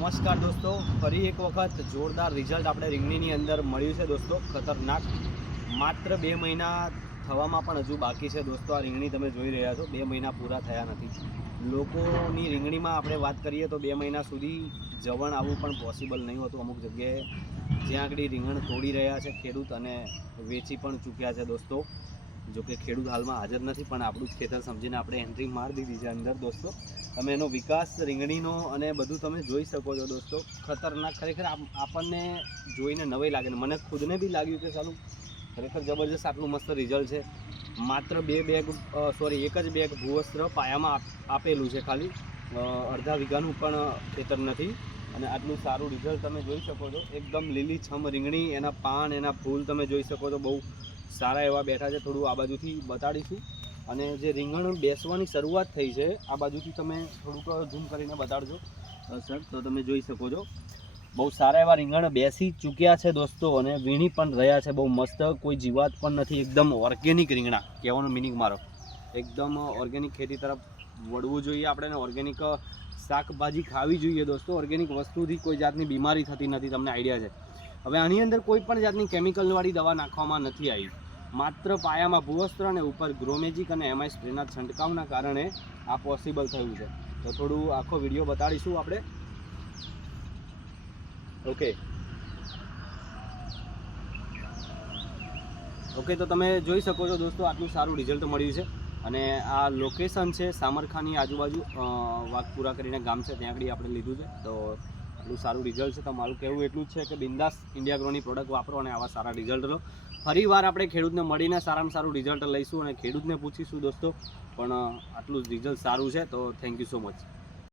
નમસ્કાર દોસ્તો, ફરી એક વખત જોરદાર રિઝલ્ટ આપણે રીંગણીની અંદર મળ્યું છે દોસ્તો. ખતરનાક. માત્ર 2 મહિના થવામાં પણ હજુ બાકી છે દોસ્તો. આ રીંગણી તમે જોઈ રહ્યા છો, 2 મહિના પૂરા થયા નથી. લોકોની રીંગણીમાં આપણે વાત કરીએ તો 2 મહિના સુધી જવણ આવવું પણ પોસિબલ નહીં હોતું. અમુક જગ્યાએ જ્યાં આગળ રીંગણ તોડી રહ્યા છે ખેડૂત અને વેચી પણ ચૂક્યા છે દોસ્તો. જોકે ખેડૂત હાલમાં હાજર નથી, પણ આપણું જ ખેતર સમજીને આપણે એન્ટ્રી મારી દીધી છે અંદર દોસ્તો. તમે એનો વિકાસ રીંગણીનો અને બધું તમે જોઈ શકો છો દોસ્તો. ખતરનાક. ખરેખર આપણને જોઈને નવાઈ લાગે ને મને ખુદને બી લાગ્યું કે ચાલું ખરેખર જબરજસ્ત આટલું મસ્ત રિઝલ્ટ છે. માત્ર એક જ બેગ ભૂવસ્ત્ર પાયામાં આપેલું છે, ખાલી અડધા વીઘાનું પણ ખેતર નથી. અને આટલું સારું રિઝલ્ટ તમે જોઈ શકો છો. એકદમ લીલીછમ રીંગણી, એના પાન, એના ફૂલ તમે જોઈ શકો છો, બહુ સારા એવા બેઠા છે. થોડું આ બાજુથી બતાડીશું. અને જે રીંગણ બેસવાની શરૂઆત થઈ છે, આ બાજુથી તમે થોડુંક ઝૂમ કરીને બતાડજો સર, તો તમે જોઈ શકો છો બહુ સારા એવા રીંગણ બેસી ચૂક્યા છે દોસ્તો. અને વીણી પણ રહ્યા છે બહુ મસ્ત. કોઈ જીવાત પણ નથી. એકદમ ઓર્ગેનિક રીંગણા કહેવાનો મિનિંગ મારો. એકદમ ઓર્ગેનિક ખેતી તરફ વળવું જોઈએ આપણે, ઓર્ગેનિક શાકભાજી ખાવી જોઈએ દોસ્તો. ઓર્ગેનિક વસ્તુથી કોઈ જાતની બીમારી થતી નથી, તમને આઈડિયા છે. હવે આની અંદર કોઈ પણ જાતની કેમિકલવાળી દવા નાખવામાં નથી આવી. માત્ર પાયામાં ભૂવસ્ત્ર અને ઉપર ગ્રોમેજિક અને એમઆઈ સ્પ્રેના છંટકાવના કારણે આ પોસિબલ થયું છે. તો થોડું આખો વિડીયો બતાડીશું આપણે. ઓકે, તો તમે જોઈ શકો છો દોસ્તો, આટલું સારું રિઝલ્ટ મળ્યું છે. અને આ લોકેશન છે સામરખાની આજુબાજુ, વાઘપુરા કરીને ગામ છે, ત્યાં આગળ આપણે લીધું છે. તો આટલું સારું રિઝલ્ટ છે. તો મારું કહેવું એટલું જ છે કે બિંદાસ ઇન્ડિયા ગ્રોની પ્રોડક્ટ વાપરો અને આવા સારા રિઝલ્ટ લો. ફરી વાર આપણે ખેડૂતને મળીને સારામાં સારું રિઝલ્ટ લઈશું અને ખેડૂતને પૂછીશું દોસ્તો. પણ આટલું રિઝલ્ટ સારું છે, તો થેન્ક યુ સો મચ.